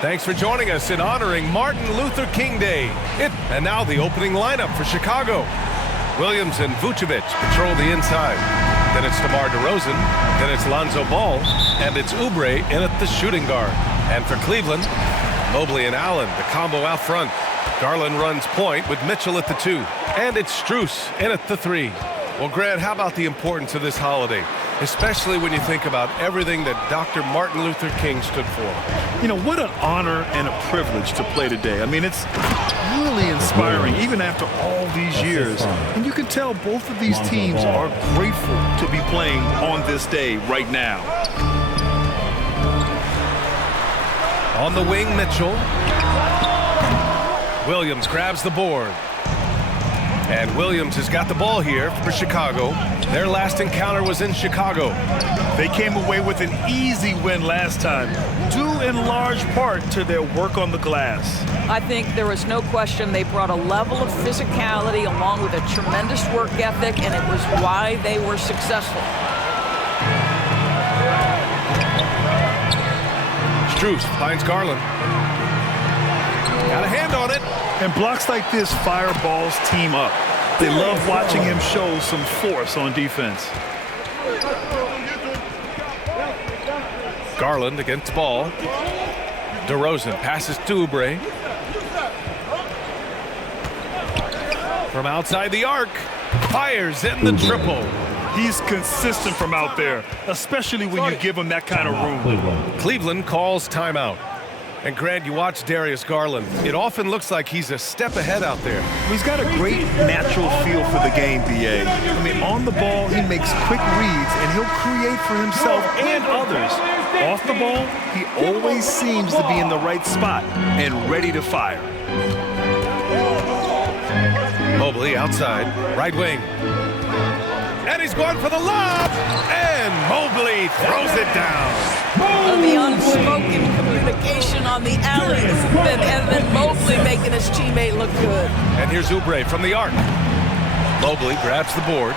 Thanks for joining us in honoring Martin Luther King Day. And now the opening lineup for Chicago. Williams and Vucevic patrol the inside. Then it's DeMar DeRozan. Then it's Lonzo Ball. And it's Oubre in at the shooting guard. And for Cleveland, Mobley and Allen, the combo out front. Garland runs point with Mitchell at the 2. And it's Strus in at the 3. Well, Grant, how about the importance of this holiday? Especially when you think about everything that Dr. Martin Luther King stood for. You know, what an honor and a privilege to play today. I mean, it's really inspiring, even after all these years. And you can tell both of these teams are grateful to be playing on this day right now. On the wing, Mitchell. Williams grabs the board. And Williams has got the ball here for Chicago. Their last encounter was in Chicago. They came away with an easy win last time, due in large part to their work on the glass. I think there was no question they brought a level of physicality along with a tremendous work ethic, and it was why they were successful. Strus finds Garland. Got a hand on it. And blocks like this fire Ball's team up. They love watching him show some force on defense. Garland against Ball. DeRozan passes to Oubre. From outside the arc, fires in the triple. He's consistent from out there, especially when you give him that kind of room. Cleveland calls timeout. And Grant, you watch Darius Garland. It often looks like he's a step ahead out there. He's got a great natural feel for the game, B.A. I mean, on the ball, he makes quick reads, and he'll create for himself and others. Off the ball, he always seems to be in the right spot and ready to fire. Mobley outside, right wing. And he's going for the lob! And Mobley throws it down. The unspoken communication on the alley, and then Mobley making his teammate look good. And here's Oubre from the arc. Mobley grabs the board.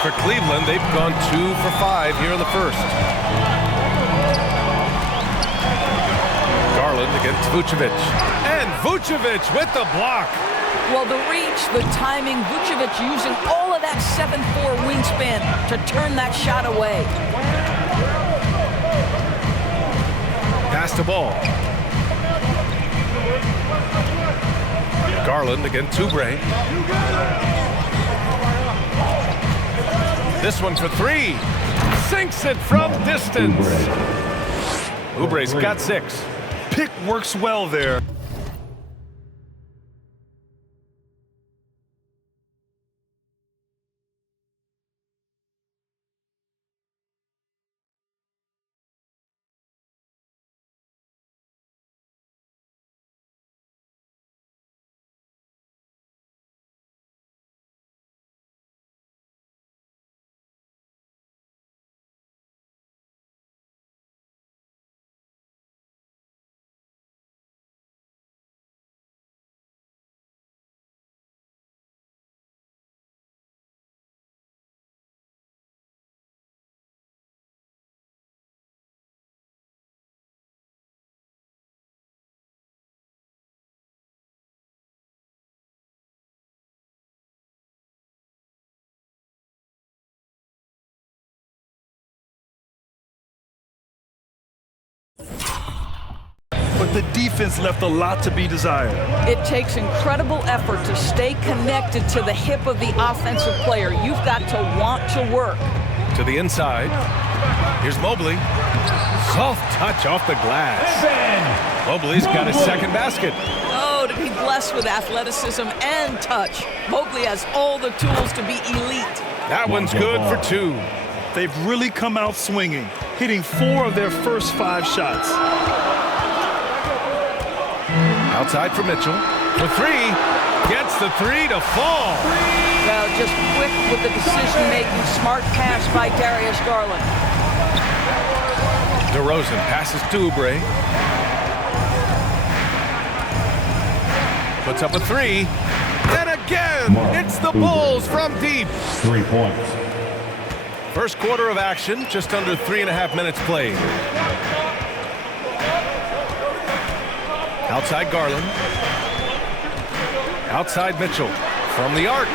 For Cleveland, they've gone 2 for 5 here in the first. Garland against Vucevic. And Vucevic with the block. Well, the reach, the timing, Vucevic using all of that 7'4" wingspan to turn that shot away. Pass the ball. Garland against Oubre. This one for 3. Sinks it from distance. Oubre's got 6. Pick works well there. But the defense left a lot to be desired. It takes incredible effort to stay connected to the hip of the offensive player. You've got to want to work. To the inside. Here's Mobley. Soft touch off the glass. Mobley's got his second basket. Oh, to be blessed with athleticism and touch. Mobley has all the tools to be elite. That one's good for 2. They've really come out swinging, hitting 4 of their first 5 shots. Outside for Mitchell. For 3. Gets the 3 to fall. Well, just quick with the decision-making. Smart pass by Darius Garland. DeRozan passes to Oubre. Puts up a 3. And again, it's the Bulls from deep. 3 points. First quarter of action, just under 3.5 minutes played. Outside Garland. Outside Mitchell. From the arc.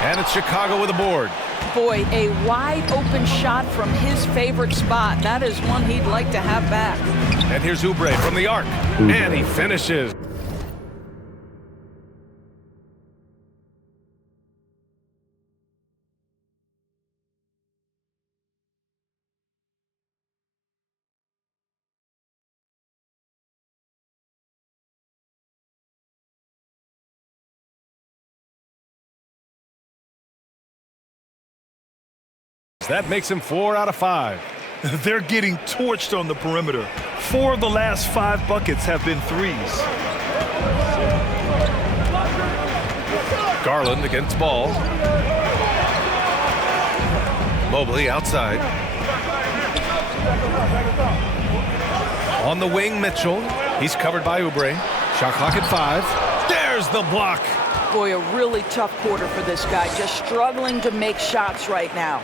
And it's Chicago with a board. Boy, a wide open shot from his favorite spot. That is one he'd like to have back. And here's Oubre from the arc. And he finishes. That makes him 4 out of 5. They're getting torched on the perimeter. 4 of the last 5 buckets have been threes. Garland against Ball. Mobley outside. On the wing, Mitchell. He's covered by Oubre. Shot clock at 5. There's the block. Boy, a really tough quarter for this guy. Just struggling to make shots right now.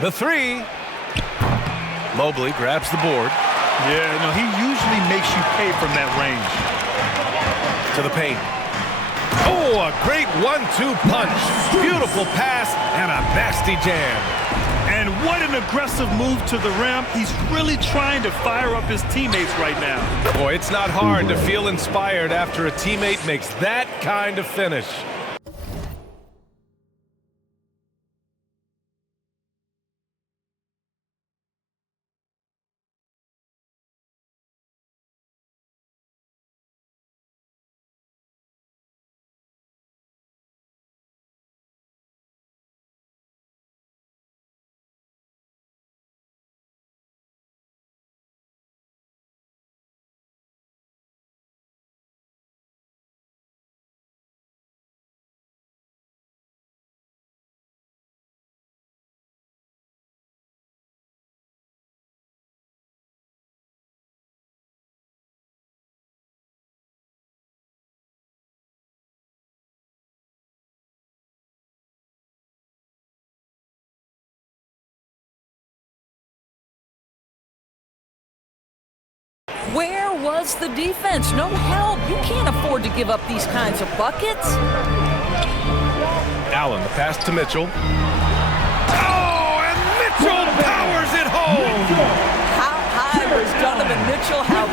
The 3. Mobley grabs the board. Yeah, no, he usually makes you pay from that range. To the paint. Oh, a great 1-2 punch. Beautiful pass and a nasty jam. And what an aggressive move to the rim. He's really trying to fire up his teammates right now. Boy, it's not hard to feel inspired after a teammate makes that kind of finish. Where was the defense? No help. You can't afford to give up these kinds of buckets. Allen, the pass to Mitchell. Oh, and Mitchell powers it home. How high was Donovan Mitchell? How...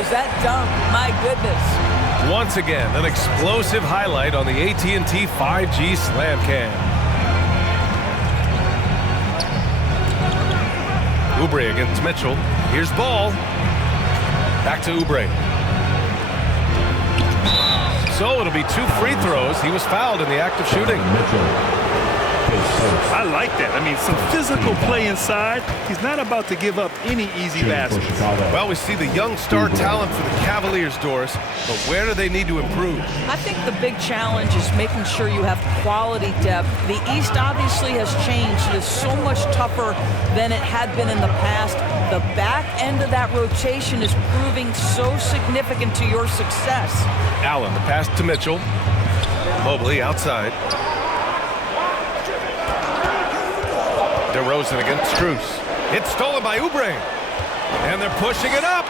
was that dunk? My goodness. Once again, an explosive highlight on the AT&T 5G Slam Cam. Oubre against Mitchell. Here's Ball. Back to Oubre. So it'll be 2 free throws. He was fouled in the act of shooting. I like that. I mean, some physical play inside. He's not about to give up any easy baskets. Well, we see the young star talent for the Cavaliers, Doris, but where do they need to improve? I think the big challenge is making sure you have quality depth. The East obviously has changed. It is so much tougher than it had been in the past. The back end of that rotation is proving so significant to your success. Allen, the pass to Mitchell. Mobley outside. DeRozan against Strus. It's stolen by Oubre. And they're pushing it up.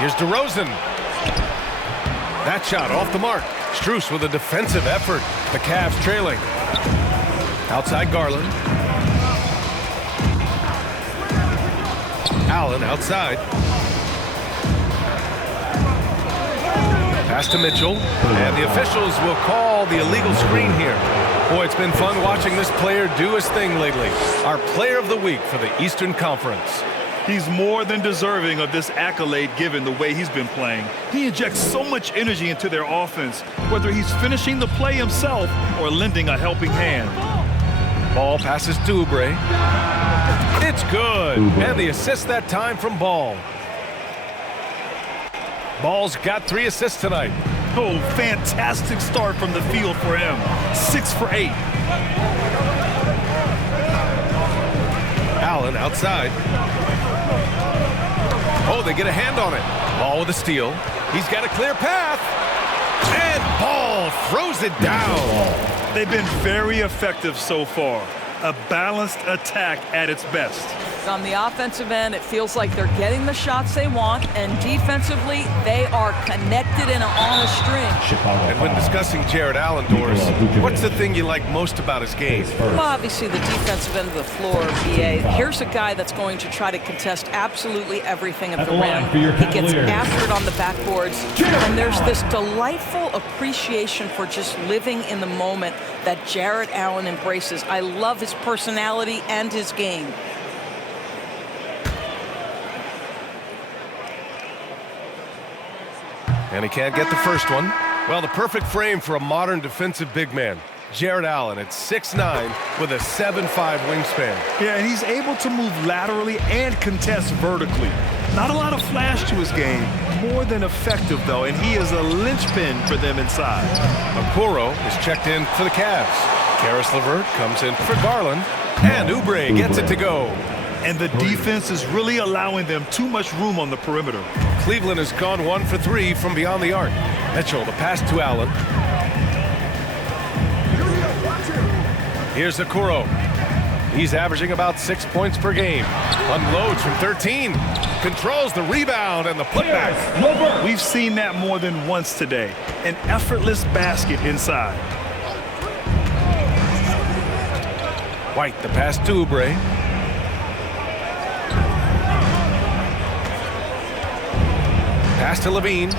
Here's DeRozan. That shot off the mark. Strus with a defensive effort. The Cavs trailing. Outside Garland. Allen outside. Pass to Mitchell. And the officials will call the illegal screen here. Boy, it's been fun watching this player do his thing lately. Our player of the week for the Eastern Conference. He's more than deserving of this accolade given the way he's been playing. He injects so much energy into their offense, whether he's finishing the play himself or lending a helping hand. Ball passes to Oubre. It's good. And the assist that time from Ball. Ball's got 3 assists tonight. Oh, fantastic start from the field for him. 6 for 8. Allen outside. Oh, they get a hand on it. Ball with a steal. He's got a clear path. And Ball throws it down. They've been very effective so far. A balanced attack at its best. On the offensive end, it feels like they're getting the shots they want, and defensively, they are connected and on a string. And when discussing Jared Allen, Doris, what's the thing you like most about his game? Well, obviously, the defensive end of the floor, BA. Here's a guy that's going to try to contest absolutely everything at the rim. He gets after it on the backboards, and there's this delightful appreciation for just living in the moment that Jared Allen embraces. I love his personality and his game. And he can't get the first one. Well, the perfect frame for a modern defensive big man. Jared Allen at 6'9" with a 7'5" wingspan. Yeah, and he's able to move laterally and contest vertically. Not a lot of flash to his game. More than effective, though, and he is a linchpin for them inside. Okoro is checked in for the Cavs. Karis LeVert comes in for Garland. And Oubre gets it to go. And the defense is really allowing them too much room on the perimeter. Cleveland has gone 1 for 3 from beyond the arc. Mitchell, the pass to Allen. Here's Okoro. He's averaging about 6 points per game. Unloads from 13. Controls the rebound and the putback. We've seen that more than once today. An effortless basket inside. White, the pass to Oubre. Pass to Levine.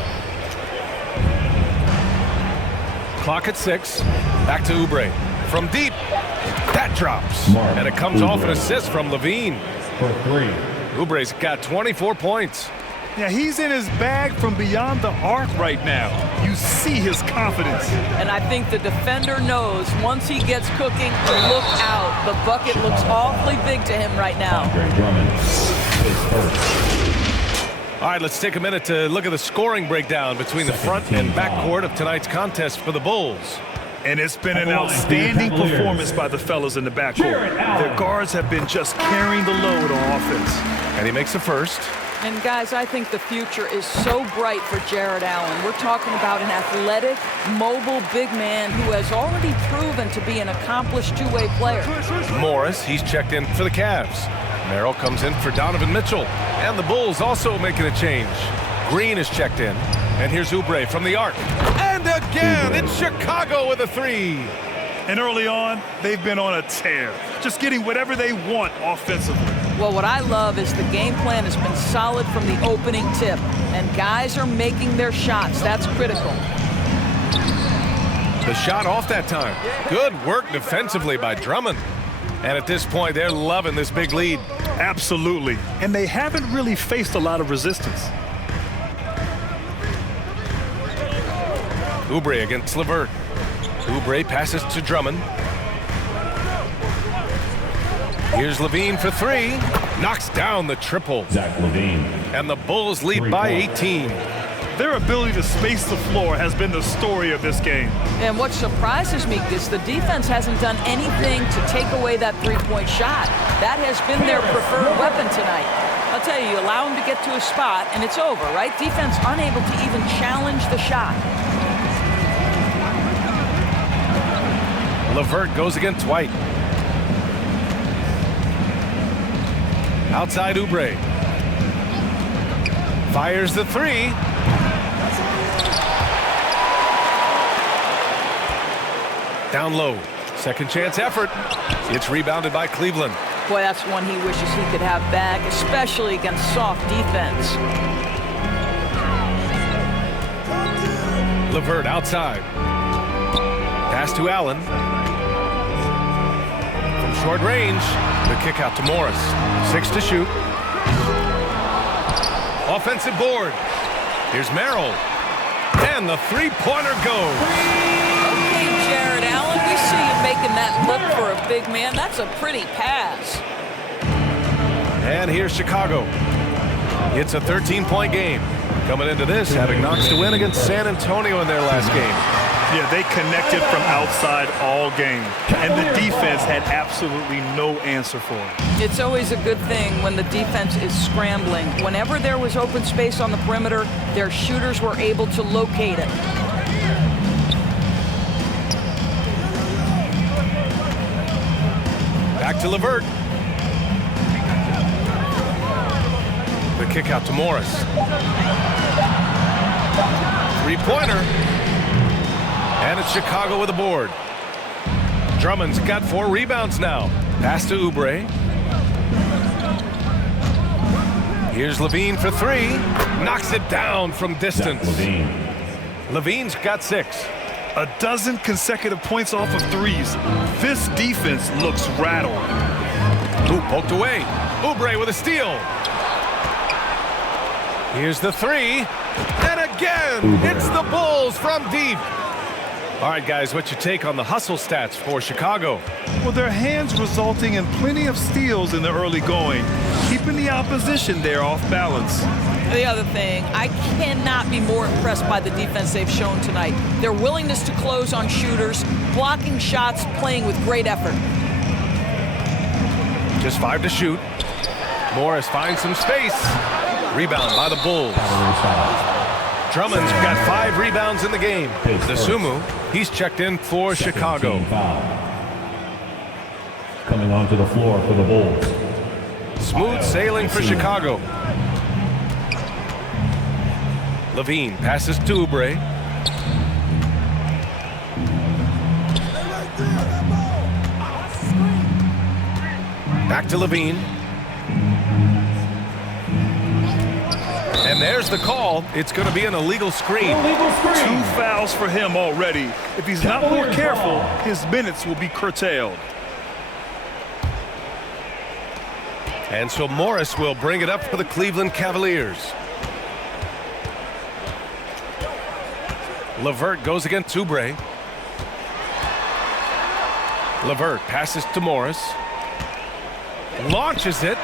Clock at 6. Back to Oubre. From deep. That drops. And it comes off an assist from Levine. For 3. Oubre's got 24 points. Yeah, he's in his bag from beyond the arc right now. You see his confidence. And I think the defender knows once he gets cooking, look out. The bucket looks awfully big to him right now. Andre Drummond is first. All right, let's take a minute to look at the scoring breakdown between the front and back court of tonight's contest for the Bulls. And it's been an outstanding performance by the fellas in the backcourt. Their guards have been just carrying the load on offense. And he makes the first. And guys, I think the future is so bright for Jared Allen. We're talking about an athletic, mobile big man who has already proven to be an accomplished two-way player. Morris, he's checked in for the Cavs. Merrill comes in for Donovan Mitchell. And the Bulls also making a change. Green is checked in. And here's Oubre from the arc. And again, it's Chicago with a 3. And early on, they've been on a tear. Just getting whatever they want offensively. Well, what I love is the game plan has been solid from the opening tip. And guys are making their shots. That's critical. The shot off that time. Good work defensively by Drummond. And at this point, they're loving this big lead. Absolutely. And they haven't really faced a lot of resistance. Oubre against LeVert. Oubre passes to Drummond. Here's Levine for 3. Knocks down the triple. Zach Levine. And the Bulls lead by 18. Their ability to space the floor has been the story of this game. And what surprises me is the defense hasn't done anything to take away that three-point shot. That has been their preferred weapon tonight. I'll tell you, you allow them to get to a spot, and it's over, right? Defense unable to even challenge the shot. LeVert goes against White. Outside Oubre. Fires the 3. Down low. Second chance effort. It's rebounded by Cleveland. Boy, that's one he wishes he could have back, especially against soft defense. LeVert outside. Pass to Allen. From short range, the kick out to Morris. 6 to shoot. Offensive board. Here's Merrill. And the three-pointer goes. Okay, Jared Allen, we see you making that look for a big man. That's a pretty pass. And here's Chicago. It's a 13-point game. Coming into this, having knocks to win against San Antonio in their last game. Yeah, they connected from outside all game, and the defense had absolutely no answer for it. It's always a good thing when the defense is scrambling. Whenever there was open space on the perimeter, their shooters were able to locate it. Back to LeVert. The kick out to Morris. Three-pointer. And it's Chicago with a board. Drummond's got 4 rebounds now. Pass to Oubre. Here's Levine for 3. Knocks it down from distance. Levine's got 6. A dozen consecutive points off of threes. This defense looks rattled. Ooh, poked away. Oubre with a steal. Here's the 3. And again, it's the Bulls from deep. All right, guys, what's your take on the hustle stats for Chicago? Well, their hands resulting in plenty of steals in the early going, keeping the opposition there off balance. The other thing, I cannot be more impressed by the defense they've shown tonight. Their willingness to close on shooters, blocking shots, playing with great effort. Just 5 to shoot. Morris finds some space. Rebound by the Bulls. Drummond's got 5 rebounds in the game. Dosunmu, he's checked in for Chicago. Coming onto the floor for the Bulls. Smooth sailing for Chicago. Levine passes to Oubre. Back to Levine. And there's the call. It's going to be an illegal screen. 2 fouls for him already. If he's not more careful, his minutes will be curtailed. And so Morris will bring it up for the Cleveland Cavaliers. LeVert goes against Oubre. LeVert passes to Morris. Launches it.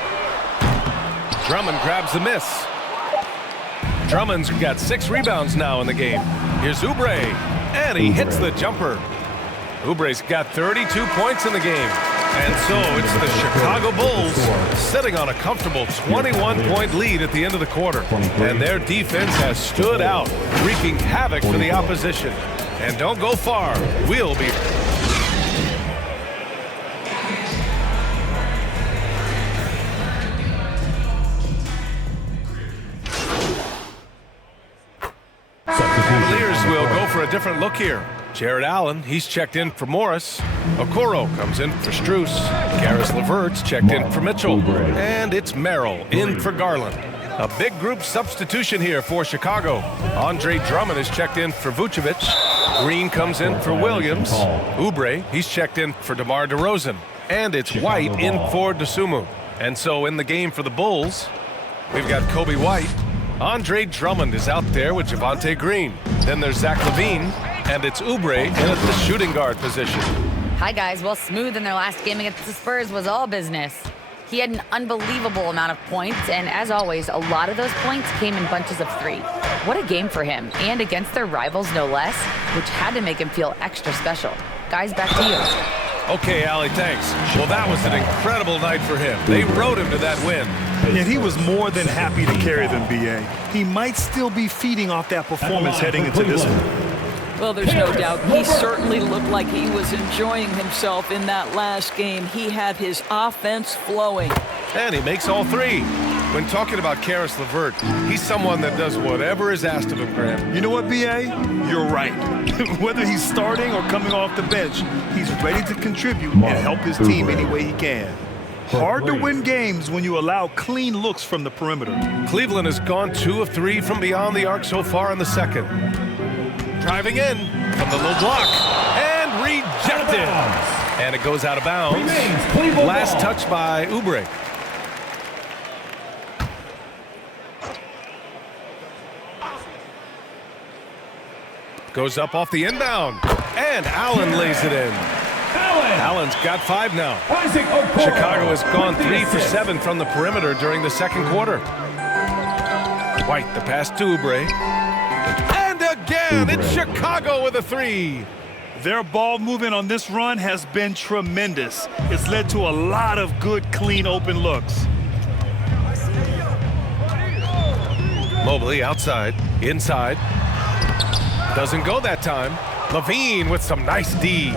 Drummond grabs the miss. Drummond's got 6 rebounds now in the game. Here's Oubre, and he hits the jumper. Oubre's got 32 points in the game. And so it's the Chicago Bulls sitting on a comfortable 21-point lead at the end of the quarter. And their defense has stood out, wreaking havoc for the opposition. And don't go far. We'll be... Cavaliers will go for a different look here. Jared Allen, he's checked in for Morris. Okoro comes in for Strus. Karis LeVert's checked in for Mitchell. And it's Merrill in for Garland. A big group substitution here for Chicago. Andre Drummond is checked in for Vucevic. Green comes in for Williams. Oubre, he's checked in for DeMar DeRozan. And it's White in for Dosunmu. And so in the game for the Bulls, we've got Kobe White. Andre Drummond is out there with Javonte Green. Then there's Zach LaVine. And it's Oubre in at the shooting guard position. Hi, guys. Well, Smooth in their last game against the Spurs was all business. He had an unbelievable amount of points, and as always, a lot of those points came in bunches of 3. What a game for him, and against their rivals, no less, which had to make him feel extra special. Guys, back to you. Okay, Allie, thanks. Well, that was an incredible night for him. They rode him to that win. And he was more than happy to carry them, B.A. He might still be feeding off that performance heading into this one. Well, there's no doubt. He certainly looked like he was enjoying himself in that last game. He had his offense flowing. And he makes all 3. When talking about Karis LeVert, he's someone that does whatever is asked of him, Graham. You know what, B.A.? You're right. Whether he's starting or coming off the bench, he's ready to contribute and help his team any way he can. Hard to win games when you allow clean looks from the perimeter. Cleveland has gone 2 of 3 from beyond the arc so far in the second. Driving in from the low block and rejected. And it goes out of bounds. Last touch by Oubre. Goes up off the inbound. And Allen lays it in. Allen's got 5 now. Chicago has gone 3 for 7 from the perimeter during the second quarter. White, the pass to Oubre. And again, it's Chicago with a three. Their ball movement on this run has been tremendous. It's led to a lot of good, clean, open looks. Mobley outside, inside. Doesn't go that time. Levine with some nice D.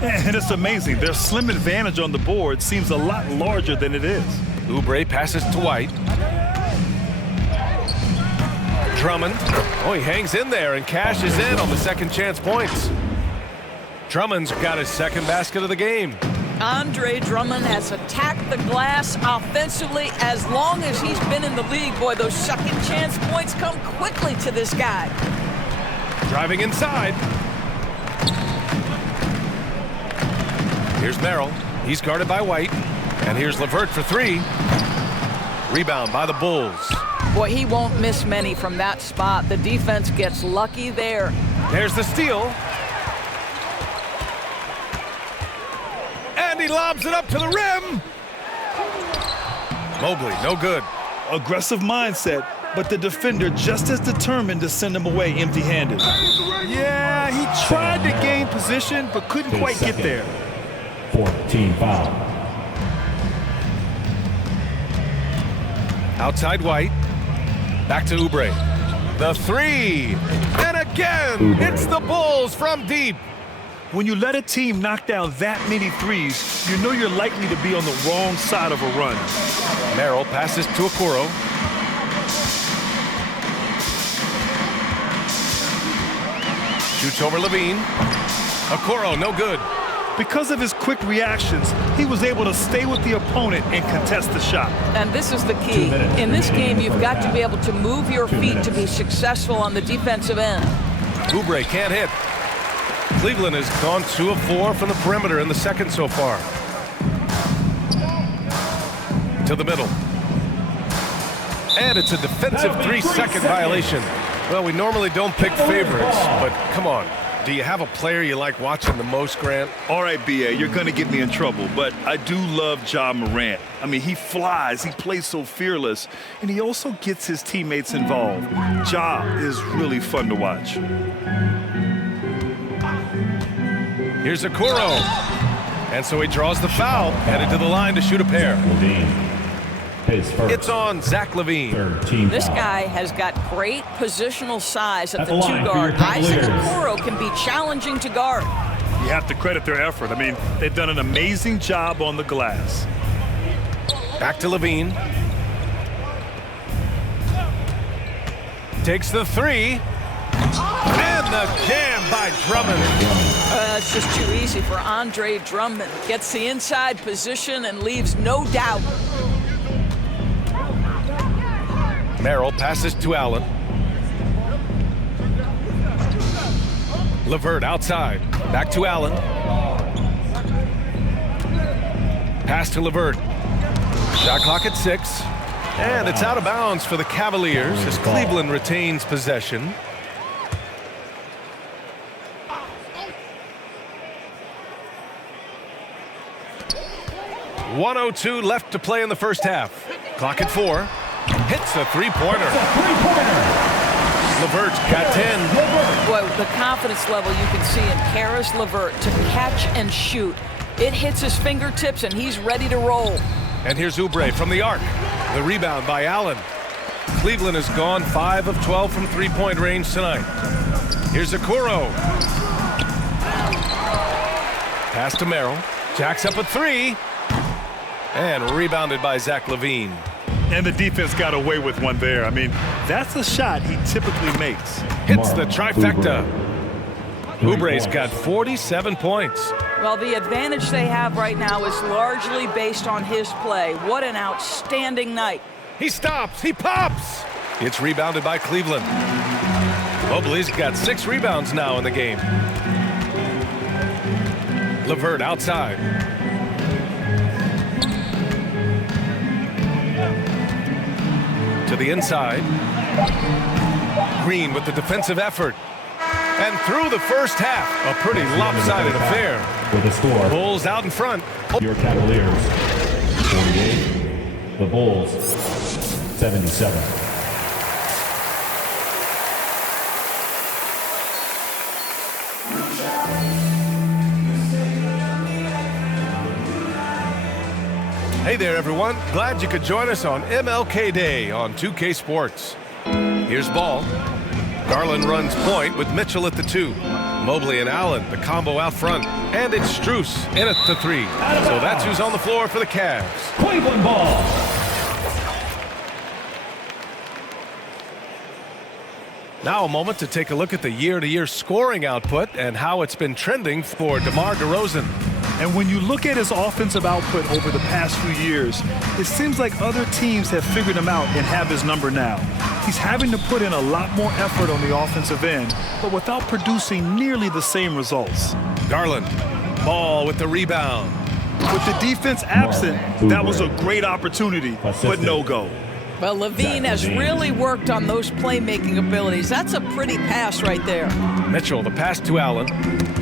And it's amazing. Their slim advantage on the board seems a lot larger than it is. Oubre passes to White. Drummond. Oh, he hangs in there and cashes in on the second chance points. Drummond's got his second basket of the game. Andre Drummond has attacked the glass offensively as long as he's been in the league. Boy, those second chance points come quickly to this guy. Driving inside. Here's Merrill. He's guarded by White. And here's LeVert for three. Rebound by the Bulls. Boy, he won't miss many from that spot. The defense gets lucky there. There's the steal. And he lobs it up to the rim. Mobley, no good. Aggressive mindset, but the defender just as determined to send him away empty-handed. Yeah, he tried to gain position, but couldn't quite get there. 14 foul. Outside White. Back to Oubre. The three. And again, it's the Bulls from deep. When you let a team knock down that many threes, you know you're likely to be on the wrong side of a run. Merrill passes to Okoro. Shoots over Levine. Okoro, no good. Because of his quick reactions, he was able to stay with the opponent and contest the shot. And this is the key. In this game, you've got to be able to move your feet to be successful on the defensive end. Oubre can't hit. Cleveland has gone 2 of 4 from the perimeter in the second so far. To the middle. And it's a defensive 3-second violation. Well, we normally don't pick favorites, but come on. Do you have a player you like watching the most, Grant? All right, B.A., you're going to get me in trouble, but I do love Ja Morant. I mean, he flies, he plays so fearless, and he also gets his teammates involved. Ja is really fun to watch. Here's Okoro. And so he draws the foul, headed to the line to shoot a pair. It's on Zach LaVine. This guy has got great positional size at the two guard. Isaac Okoro can be challenging to guard. You have to credit their effort. I mean, they've done an amazing job on the glass. Back to LaVine. Takes the three. And the jam by Drummond. It's just too easy for Andre Drummond. Gets the inside position and leaves no doubt. Merrill passes to Allen. LeVert outside. Back to Allen. Pass to LeVert. Shot clock at 6. And it's out of bounds for the Cavaliers as Cleveland retains possession. .102 left to play in the first half. Clock at 4. Hits a three-pointer. LeVert's got 10. Boy, the confidence level you can see in Caris LeVert to catch and shoot. It hits his fingertips and he's ready to roll. And here's Oubre from the arc. The rebound by Allen. Cleveland has gone 5 of 12 from three-point range tonight. Here's Okoro. Pass to Merrill. Jacks up a 3. And rebounded by Zach LaVine. And the defense got away with one there. I mean, that's a shot he typically makes. Hits the trifecta. Oubre's got 47 points. Well, the advantage they have right now is largely based on his play. What an outstanding night. He stops. He pops. It's rebounded by Cleveland. Mobley's got 6 rebounds now in the game. LeVert outside. To the inside. Green with the defensive effort. And through the first half, a pretty lopsided affair. With the score, Bulls out in front. your Cavaliers 48, the Bulls 77. Hey there, everyone. Glad you could join us on MLK Day on 2K Sports. Here's ball. Garland runs point with Mitchell at the 2. Mobley and Allen, the combo out front. And it's Strus in at the 3. So that's who's on the floor for the Cavs. Cleveland ball. Now a moment to take a look at the year-to-year scoring output and how it's been trending for DeMar DeRozan. And when you look at his offensive output over the past few years, it seems like other teams have figured him out and have his number now. He's having to put in a lot more effort on the offensive end, but without producing nearly the same results. Garland, ball with the rebound. With the defense absent, that was a great opportunity, but no go. Well, Levine has really worked on those playmaking abilities. That's a pretty pass right there. Mitchell, the pass to Allen.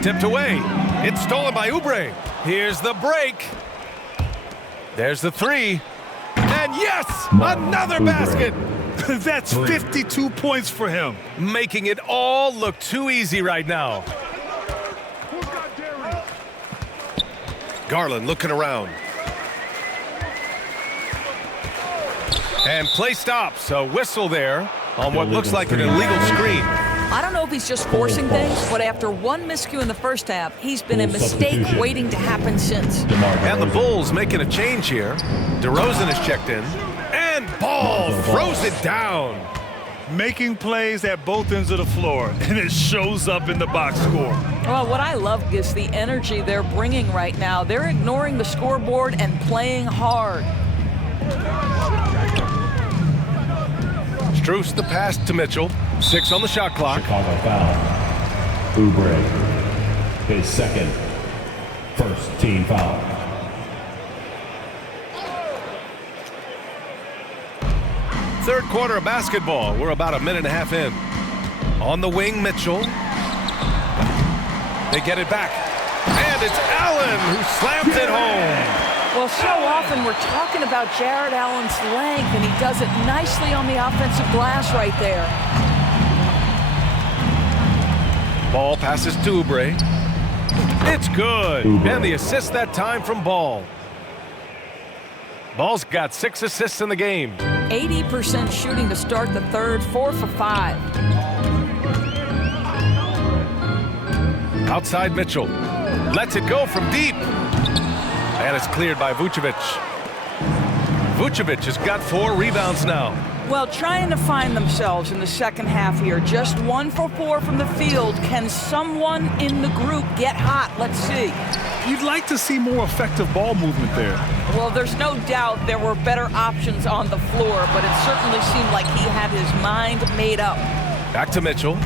Tipped away. It's stolen by Oubre. Here's the break. There's the 3. And yes, another basket. That's 52 points for him. Making it all look too easy right now. Garland looking around. And play stops. A whistle there on what looks like an illegal screen. I don't know if he's just forcing things, but after one miscue in the first half, he's been a mistake waiting to happen since. And the Bulls making a change here. DeRozan is checked in. And Ball throws it down. Making plays at both ends of the floor, and it shows up in the box score. Well, what I love is the energy they're bringing right now. They're ignoring the scoreboard and playing hard. Strus the pass to Mitchell. 6 on the shot clock. Chicago foul. Oubre. His second. First team foul. Third quarter of basketball. We're about a minute and a half in. On the wing, Mitchell. They get it back. And it's Allen who slams it home. Well, so often we're talking about Jared Allen's length, and he does it nicely on the offensive glass right there. Ball passes to Oubre. It's good. And the assist that time from Ball. Ball's got 6 assists in the game. 80% shooting to start the third, 4 for 5. Outside Mitchell. Lets it go from deep. And it's cleared by Vucevic. Vucevic has got 4 rebounds now. Well, trying to find themselves in the second half here. Just 1 for 4 from the field. Can someone in the group get hot? Let's see. You'd like to see more effective ball movement there. Well, there's no doubt there were better options on the floor, but it certainly seemed like he had his mind made up. Back to Mitchell.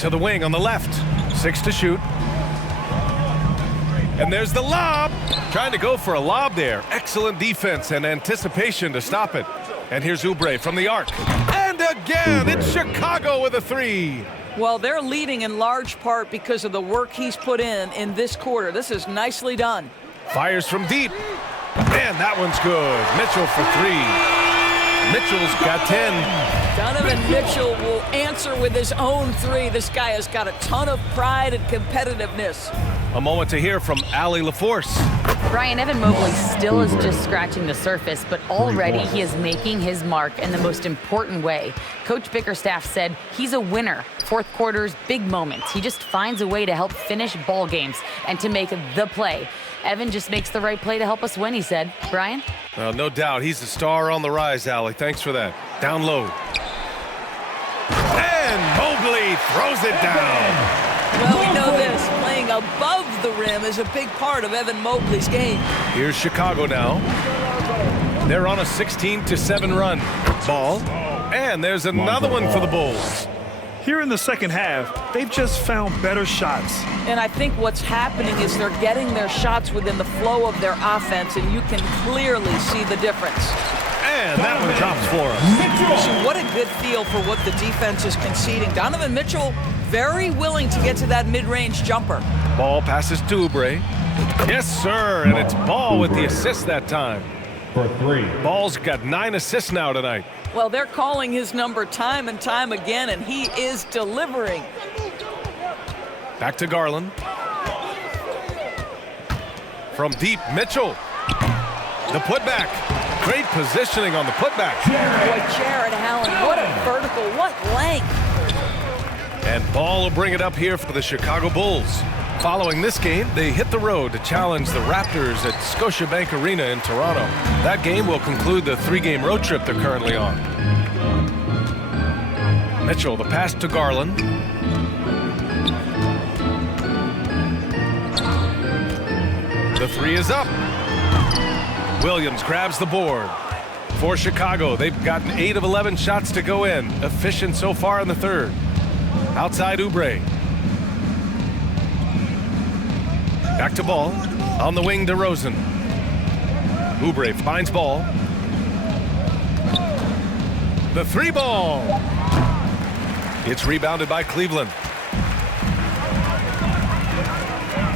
To the wing on the left. 6 to shoot. And there's the lob. Trying to go for a lob there. Excellent defense and anticipation to stop it. And here's Oubre from the arc. And again, it's Chicago with a 3. Well, they're leading in large part because of the work he's put in this quarter. This is nicely done. Fires from deep. And that one's good. Mitchell for 3. Mitchell's got 10. Donovan Mitchell will answer with his own 3. This guy has got a ton of pride and competitiveness. A moment to hear from Allie LaForce. Brian, Evan Mobley still is just scratching the surface, but already he is making his mark in the most important way. Coach Bickerstaff said he's a winner. Fourth quarter's big moments. He just finds a way to help finish ball games and to make the play. Evan just makes the right play to help us win, he said. Brian? Well, no doubt. He's the star on the rise, Allie. Thanks for that. Down low. And Mobley throws it down. Well, we know this. Playing above the rim is a big part of Evan Mobley's game. Here's Chicago now. They're on a 16-7 run. Ball. And there's another one for the Bulls. Here in the second half, they've just found better shots. And I think what's happening is they're getting their shots within the flow of their offense, and you can clearly see the difference. And that one drops for him. So what a good feel for what the defense is conceding. Donovan Mitchell very willing to get to that mid-range jumper. Ball passes to Oubre. Yes, sir. And it's Ball with the assist that time. For 3. Ball's got 9 assists now tonight. Well, they're calling his number time and time again, and he is delivering. Back to Garland. From deep, Mitchell. The putback. Great positioning on the putback. Boy, Jared Allen, what a vertical, what length. And Ball will bring it up here for the Chicago Bulls. Following this game, they hit the road to challenge the Raptors at Scotiabank Arena in Toronto. That game will conclude the 3-game road trip they're currently on. Mitchell, the pass to Garland. The 3 is up. Williams grabs the board. For Chicago, they've gotten 8 of 11 shots to go in. Efficient so far in the 3rd. Outside Oubre. Back to Ball. On the wing, DeRozan. Oubre finds Ball. The 3 ball. It's rebounded by Cleveland.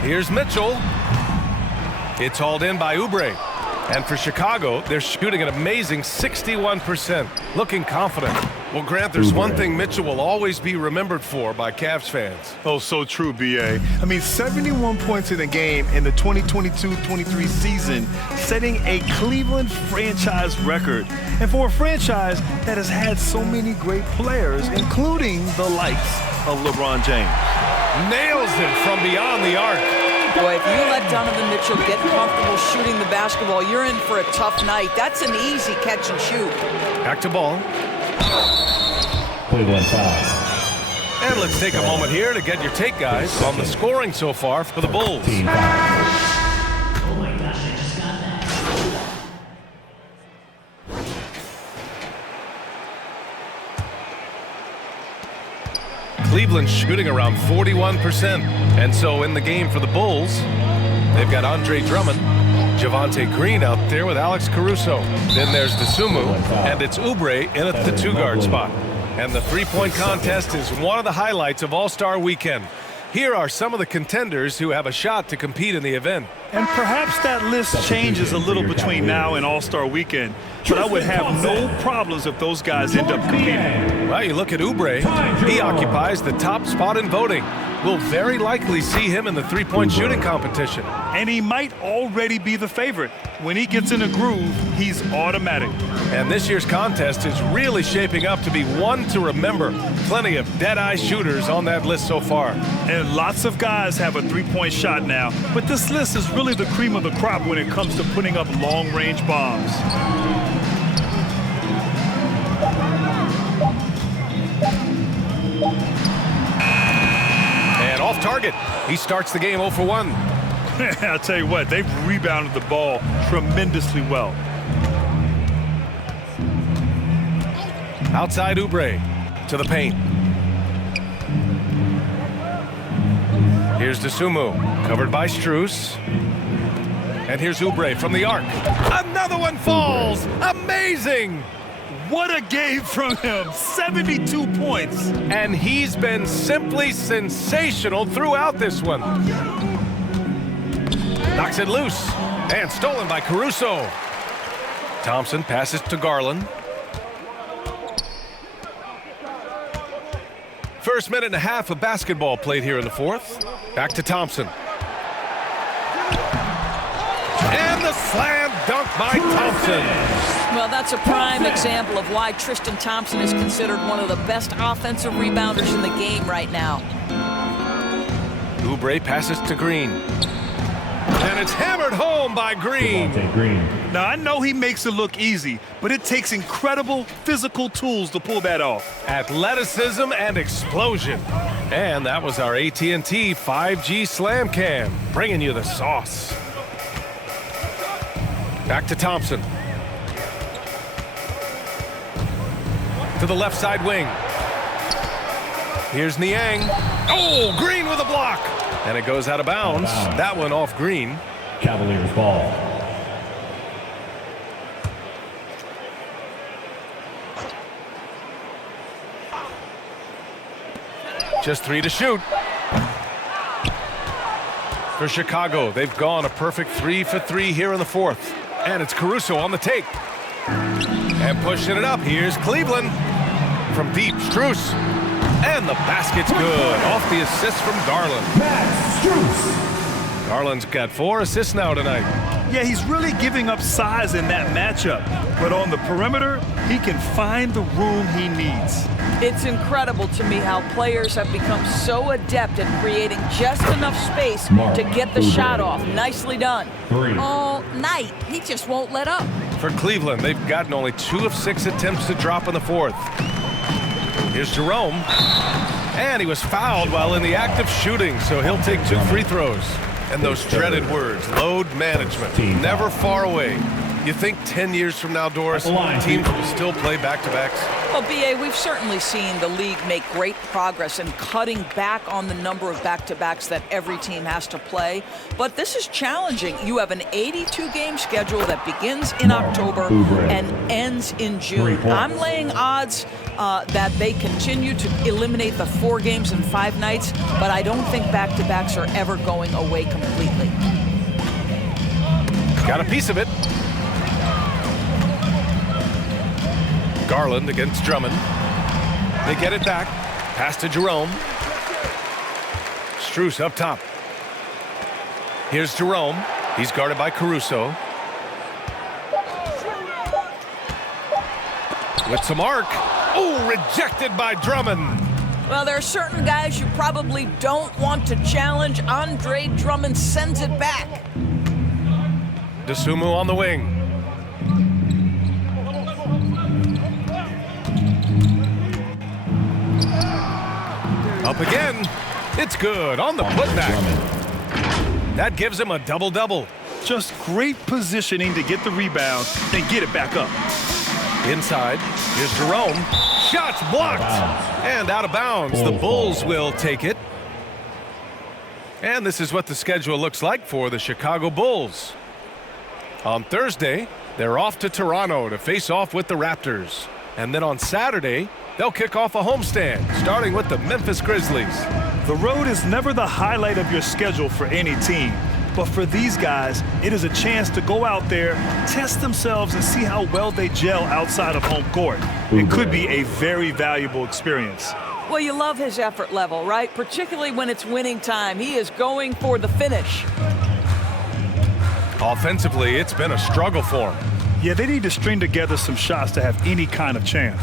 Here's Mitchell. It's hauled in by Oubre. And for Chicago, they're shooting an amazing 61%, looking confident. Well, Grant, there's one thing Mitchell will always be remembered for by Cavs fans. Oh, so true, B.A. I mean, 71 points in a game in the 2022-23 season, setting a Cleveland franchise record. And for a franchise that has had so many great players, including the likes of LeBron James. Nails it from beyond the arc. Boy, if you let Donovan Mitchell get comfortable shooting the basketball, you're in for a tough night. That's an easy catch and shoot. Back to Ball. Cleveland foul. And let's take a moment here to get your take, guys, on the scoring so far for the Bulls. Team foul. Cleveland shooting around 41%. And so in the game for the Bulls, they've got Andre Drummond, Javonte Green out there with Alex Caruso. Then there's DeSumo, and it's Oubre in at the 2-guard spot. And the 3-point contest is one of the highlights of All-Star Weekend. Here are some of the contenders who have a shot to compete in the event. And perhaps that list changes a little between now and All-Star Weekend, but I would have no problems if those guys end up competing. Well, you look at Oubre, he occupies the top spot in voting. We'll very likely see him in the 3-point shooting competition. And he might already be the favorite. When he gets in a groove, he's automatic. And this year's contest is really shaping up to be one to remember. Plenty of dead-eye shooters on that list so far. And lots of guys have a 3-point shot now, but this list is really the cream of the crop when it comes to putting up long-range bombs. And off target. He starts the game 0 for 1. I'll tell you what, they've rebounded the ball tremendously well. Outside Oubre to the paint. Here's DeSumo, covered by Strus. And here's Oubre from the arc. Another one falls. Amazing. What a game from him. 72 points. And he's been simply sensational throughout this one. Knocks it loose. And stolen by Caruso. Thompson passes to Garland. First minute and a half of basketball played here in the 4th. Back to Thompson. And the slam dunk by Thompson. Well, that's a prime example of why Tristan Thompson is considered one of the best offensive rebounders in the game right now. Oubre passes to Green. And it's hammered home by Green. Now, I know he makes it look easy, but it takes incredible physical tools to pull that off. Athleticism and explosion. And that was our AT&T 5G Slam Cam, bringing you the sauce. Back to Thompson. To the left side wing. Here's Niang. Oh, Green with a block. And it goes out of bounds. That one off Green. Cavaliers ball. Just 3 to shoot. For Chicago, they've gone a perfect 3 for 3 here in the 4th. And it's Caruso on the take. And pushing it up, here's Cleveland. From deep, Strus. And the basket's good. Off the assist from Garland. Garland's got 4 assists now tonight. Yeah, he's really giving up size in that matchup. But on the perimeter, he can find the room he needs. It's incredible to me how players have become so adept at creating just enough space to get the shot off. Nicely done. 3. All night, he just won't let up. For Cleveland, they've gotten only 2 of 6 attempts to drop in the 4th. Here's Jerome. And he was fouled while in the act of shooting, so he'll take 2 free throws. And those dreaded words, load management, never far away. You think 10 years from now, Doris, teams will still play back-to-backs? Well, B.A., we've certainly seen the league make great progress in cutting back on the number of back-to-backs that every team has to play. But this is challenging. You have an 82-game schedule that begins in October and ends in June. I'm laying odds that they continue to eliminate the 4 games in 5 nights, but I don't think back-to-backs are ever going away completely. Got a piece of it. Garland against Drummond. They get it back. Pass to Jerome. Strus up top. Here's Jerome. He's guarded by Caruso. With some arc. Oh, rejected by Drummond. Well, there are certain guys you probably don't want to challenge. Andre Drummond sends it back. DeSumo on the wing. Up again. It's good on the putback. That gives him a double-double. Just great positioning to get the rebound, then get it back up. Inside. Here's Jerome. Shots blocked. And out of bounds. The Bulls will take it. And this is what the schedule looks like for the Chicago Bulls. On Thursday, they're off to Toronto to face off with the Raptors. And then on Saturday, they'll kick off a homestand, starting with the Memphis Grizzlies. The road is never the highlight of your schedule for any team. But for these guys, it is a chance to go out there, test themselves, and see how well they gel outside of home court. It could be a very valuable experience. Well, you love his effort level, right? Particularly when it's winning time. He is going for the finish. Offensively, it's been a struggle for him. Yeah, they need to string together some shots to have any kind of chance.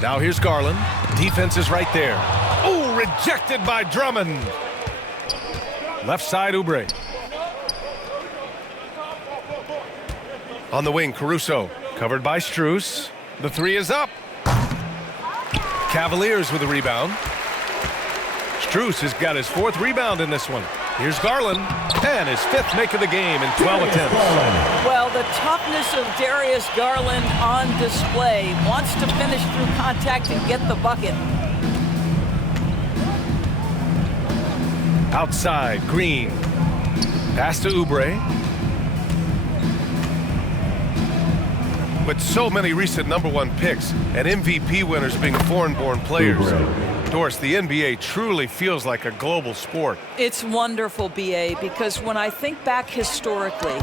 Now here's Garland. Defense is right there. Oh, rejected by Drummond. Left side, Oubre. On the wing, Caruso. Covered by Strus. The 3 is up. Cavaliers with a rebound. Strus has got his 4th rebound in this one. Here's Garland. And his 5th make of the game in 12 attempts. Well, the toughness of Darius Garland on display. Wants to finish through contact and get the bucket. Outside, Green. Pass to Oubre. With so many recent #1 picks and MVP winners being foreign-born players, Doris, the NBA truly feels like a global sport. It's wonderful, B.A., because when I think back historically,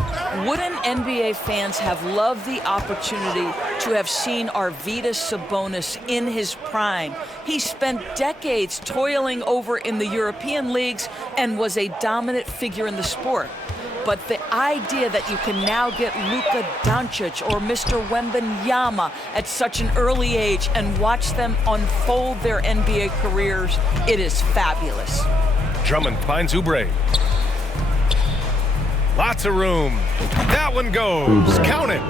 wouldn't NBA fans have loved the opportunity to have seen Arvydas Sabonis in his prime? He spent decades toiling over in the European leagues and was a dominant figure in the sport. But the idea that you can now get Luka Doncic or Mr. Wembanyama at such an early age and watch them unfold their NBA careers, it is fabulous. Drummond finds Oubre. Lots of room. That one goes. Count it.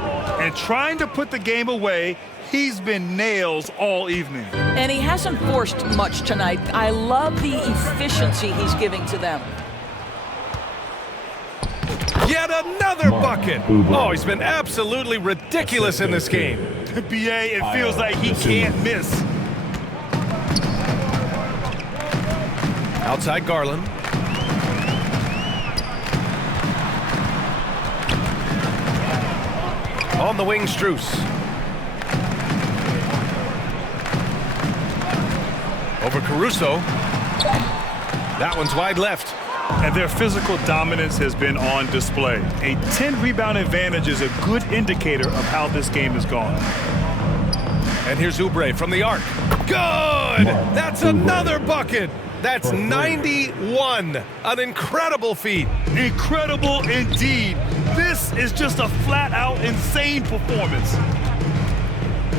And trying to put the game away, he's been nails all evening. And he hasn't forced much tonight. I love the efficiency he's giving to them. Yet another bucket. Oh, he's been absolutely ridiculous in this game. BA, it feels like he can't miss. Outside Garland. On the wing, Strus. Over Caruso. That one's wide left. And their physical dominance has been on display. A 10-rebound advantage is a good indicator of how this game has gone. And here's Oubre from the arc. Good! That's another bucket! That's 91. An incredible feat. Incredible indeed. This is just a flat-out insane performance.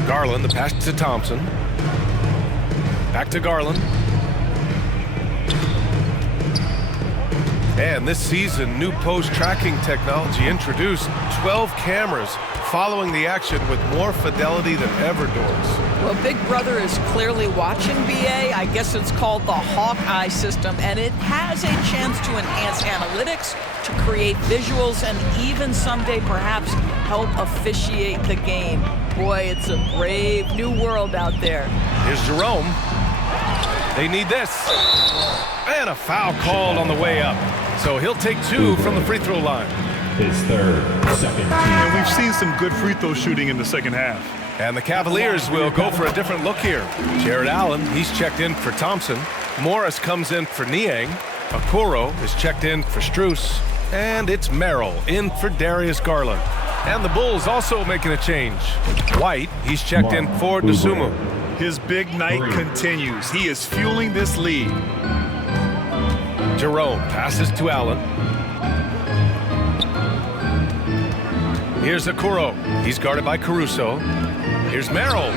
Garland, the pass to Thompson. Back to Garland. And this season, new post tracking technology introduced 12 cameras following the action with more fidelity than ever, Doris. Well, Big Brother is clearly watching, BA. I guess it's called the Hawkeye system, and it has a chance to enhance analytics, to create visuals, and even someday perhaps help officiate the game. Boy, it's a brave new world out there. Here's Jerome. They need this. And a foul called on the way up. So he'll take 2 from the free throw line. His third, second team. And we've seen some good free throw shooting in the second half. And the Cavaliers will go for a different look here. Jared Allen, he's checked in for Thompson. Morris comes in for Niang. Okoro is checked in for Strus. And it's Merrill in for Darius Garland. And the Bulls also making a change. White, he's checked in for Dosunmu. His big night continues. He is fueling this lead. Jerome passes to Allen. Here's Okoro. He's guarded by Caruso. Here's Merrill.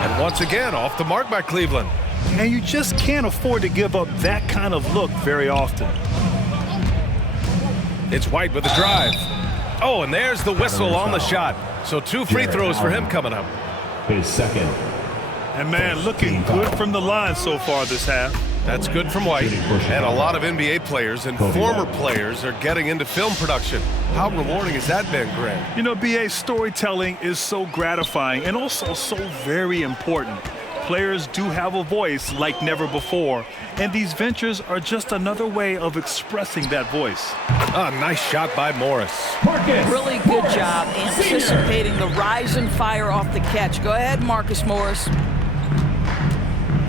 And once again, off the mark by Cleveland. And you just can't afford to give up that kind of look very often. It's White with a drive. Oh, and there's the whistle on the shot. So 2 free throws for him coming up. His second. And man, looking good from the line so far this half. That's good from White. And a lot of NBA players and former players are getting into film production. How rewarding has that been, Grant? You know, BA, storytelling is so gratifying and also so very important. Players do have a voice like never before, and these ventures are just another way of expressing that voice. A nice shot by Morris. Really good job anticipating the rise and fire off the catch. Go ahead, Marcus Morris.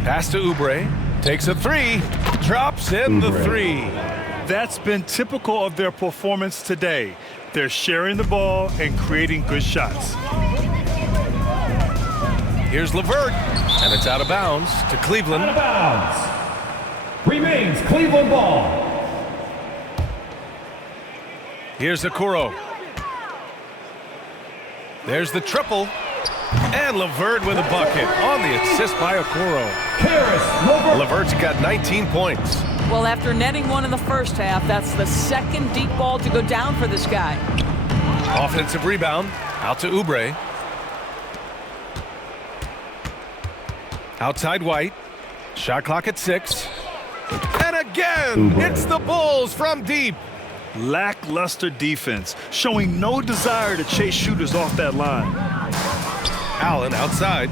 Pass to Oubre. Takes a 3. Drops in the 3. That's been typical of their performance today. They're sharing the ball and creating good shots. Here's LeVert, and it's out of bounds to Cleveland. Out of bounds. Remains Cleveland ball. Here's Okoro. There's the triple. And LeVert with a bucket on the assist by Okoro. LeVert's got 19 points. Well, after netting 1 in the first half, that's the second deep ball to go down for this guy. Offensive rebound. Out to Oubre. Outside White. Shot clock at 6. And again, it's the Bulls from deep. Lackluster defense, showing no desire to chase shooters off that line. Allen outside.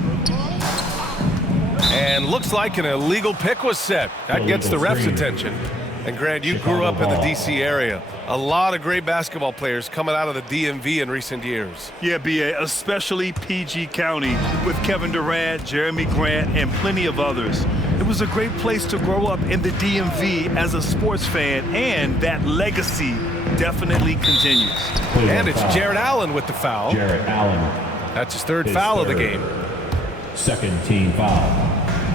And looks like an illegal pick was set. That gets the ref's attention. And Grant, you grew up in the D.C. area. A lot of great basketball players coming out of the DMV in recent years. Yeah, BA, especially PG County with Kevin Durant, Jeremy Grant, and plenty of others. It was a great place to grow up in the DMV as a sports fan, and that legacy definitely continues. And it's Jared Allen with the foul. Jared Allen. That's his third foul of the game. Second team foul.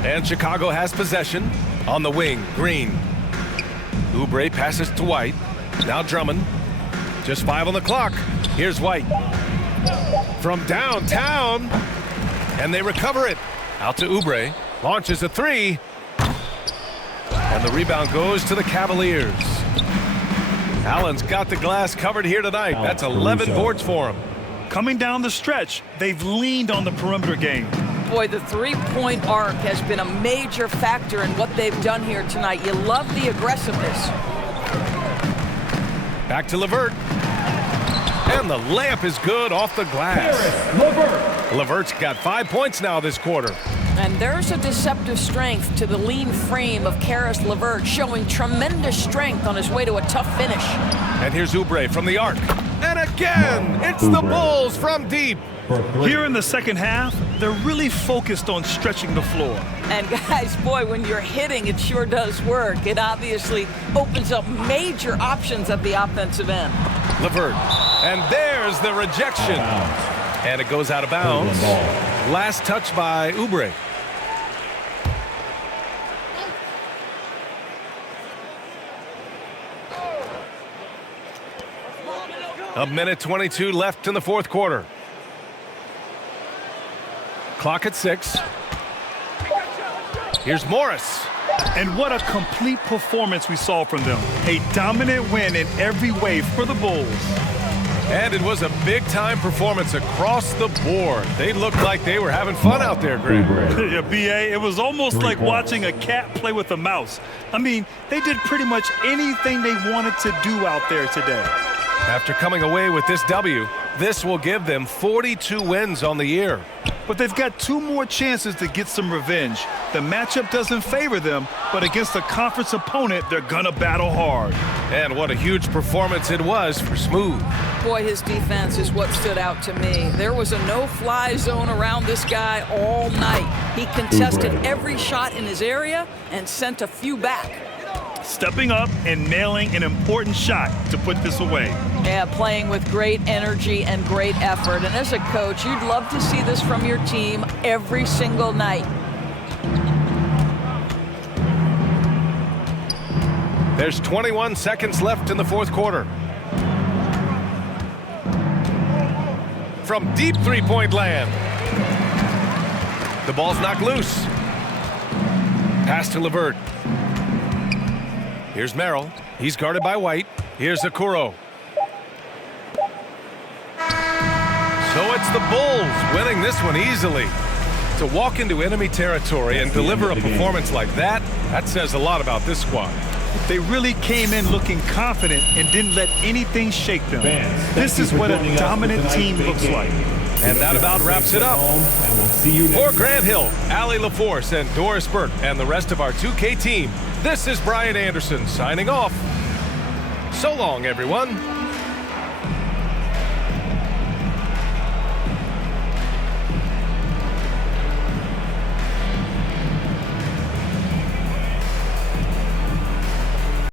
And Chicago has possession on the wing. Green. Oubre passes to White. Now Drummond. Just 5 on the clock. Here's White. From downtown. And they recover it. Out to Oubre. Launches a 3. And the rebound goes to the Cavaliers. Allen's got the glass covered here tonight. That's 11 boards for him. Coming down the stretch, they've leaned on the perimeter game. Boy, the three-point arc has been a major factor in what they've done here tonight. You love the aggressiveness. Back to LeVert. And the layup is good off the glass. LeVert's got 5 points now this quarter. And there's a deceptive strength to the lean frame of Caris LeVert, showing tremendous strength on his way to a tough finish. And here's Oubre from the arc. And again, it's the Bulls from deep. Here in the second half, they're really focused on stretching the floor. And guys, boy, when you're hitting, it sure does work. It obviously opens up major options at the offensive end. LeVert. And there's the rejection. And it goes out of bounds. Last touch by Oubre. A minute 22 left in the fourth quarter. Clock at 6. Here's Morris. And what a complete performance we saw from them. A dominant win in every way for the Bulls. And it was a big-time performance across the board. They looked like they were having fun out there, Greg. Yeah, B.A., it was almost like watching a cat play with a mouse. I mean, they did pretty much anything they wanted to do out there today. After coming away with this W, this will give them 42 wins on the year. But they've got 2 more chances to get some revenge. The matchup doesn't favor them, but against a conference opponent, they're gonna battle hard. And what a huge performance it was for Smooth. Boy, his defense is what stood out to me. There was a no-fly zone around this guy all night. He contested every shot in his area and sent a few back. Stepping up and nailing an important shot to put this away. Yeah, playing with great energy and great effort. And as a coach, you'd love to see this from your team every single night. There's 21 seconds left in the fourth quarter. From deep three-point land. The ball's knocked loose. Pass to LeVert. Here's Merrill. He's guarded by White. Here's Okoro. So it's the Bulls winning this one easily. To walk into enemy territory and deliver a performance like that, that says a lot about this squad. They really came in looking confident and didn't let anything shake them. This is what a dominant team looks like. And that about wraps it up. For Grant Hill, Allie LaForce, and Doris Burke, and the rest of our 2K team, this is Brian Anderson signing off. So long, everyone.